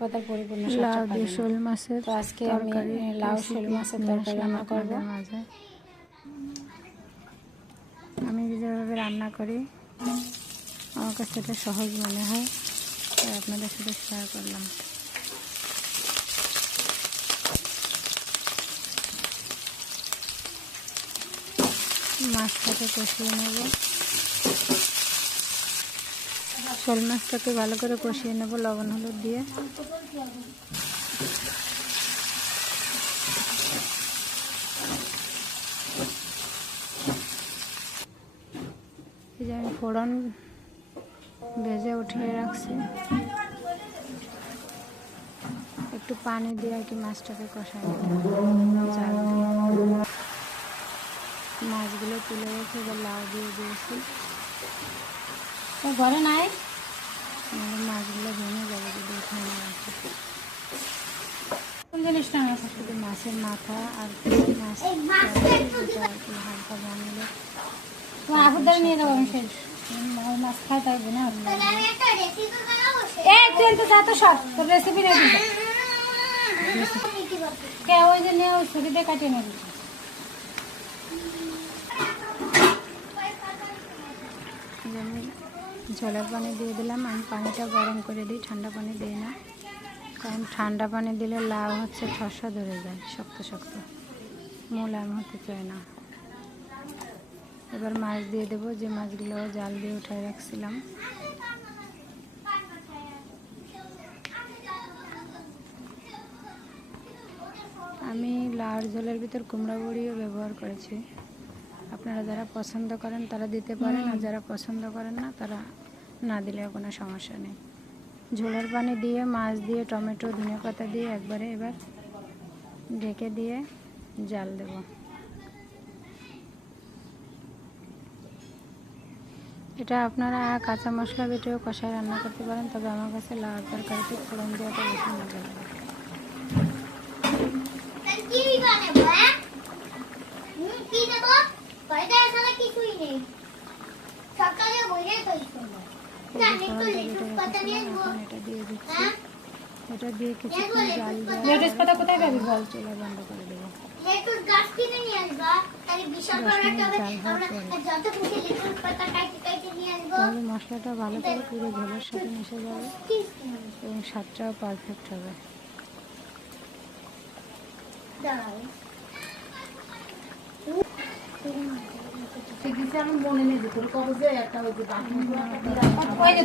পাতার পরিপূর্ণ লাউ দিয়ে শোল মাছের তো আজকে আমি লাউ শোল মাছের তরকারি রান্না করব। আমি যেভাবে রান্না করি আমার কাছে এটা সহজ মনে হয়, তাই আপনাদের সাথে শেয়ার করলাম। মাছটাকে কষিয়ে নেব, শোল মাছটাকে ভালো করে কষিয়ে নেব লবণ হলুদ দিয়ে। এই যে আমি ফোড়ন ভেজে উঠিয়ে রাখছি, একটু পানি দিয়ে আর কি মাছটাকে কষাই নিতে চাল দিয়ে। মাছগুলো তুলে রেখে এবার লাউ দিয়ে দিয়েছি। তো ঘরে নাই মাছগুলো ভেঙে যাবে যদি ওখানে রাখি। কোন জিনিসটা না শুধু মাছের মাথা আর মাছ আর কি হালকা বানালে তোমার আহুদার নিয়ে যাবো। আমি শেষ মাছ খাই থাকবে না। এই তুই তো যা তো সব তোর রেসিপি নিয়ে দিবি কে ওই যে নিয়ে ওই ছুটিতে কাটিয়ে নেবে। আমি জলের পানি দিয়ে দিলাম। আমি পানিটা গরম করে দিই, ঠান্ডা পানি দিই না, কারণ ঠান্ডা পানি দিলে লাউ হচ্ছে ঠসা ধরে যায়, শক্ত শক্ত মোলায়েম হতে চায় না। এবার মাছ দিয়ে দেবো, যে মাছগুলো জাল দিয়ে উঠায় রাখছিলাম। আমি লাউর ঝোলের ভিতর কুমড়া বড়িও ব্যবহার করেছি। আপনারা যারা পছন্দ করেন তারা দিতে পারেন, আর যারা পছন্দ করেন না তারা না দিলেও কোনো সমস্যা নেই। ঝোলের পানি দিয়ে মাছ দিয়ে টমেটো ধনেপাতা দিয়ে একবারে এবার ঢেকে দিয়ে জাল দেব। এটা আপনারা কাঁচা মশলা বেটেও কষায় রান্না করতে পারেন, তবে আমার কাছে লাউ তরকারিতে ফোড়ন দেওয়াটা বেশি মজা লাগে। এটা দিয়ে দিচ্ছি, এটা দিয়ে কিছুক্ষণ জাল দিয়ে জল চুলা বন্ধ করে দেবো। 10 মিনিট জাল হওয়ার তাহলে মশলাটা ভালো করে পুরো ঝোলের সাথে মিশে যাবে এবং স্বাদটাও পারফেক্ট হবে।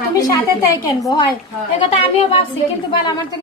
তুমি সাথে তাই কেনবো হয়, এই কথা আমিও ভাবছি, কিন্তু বল আমার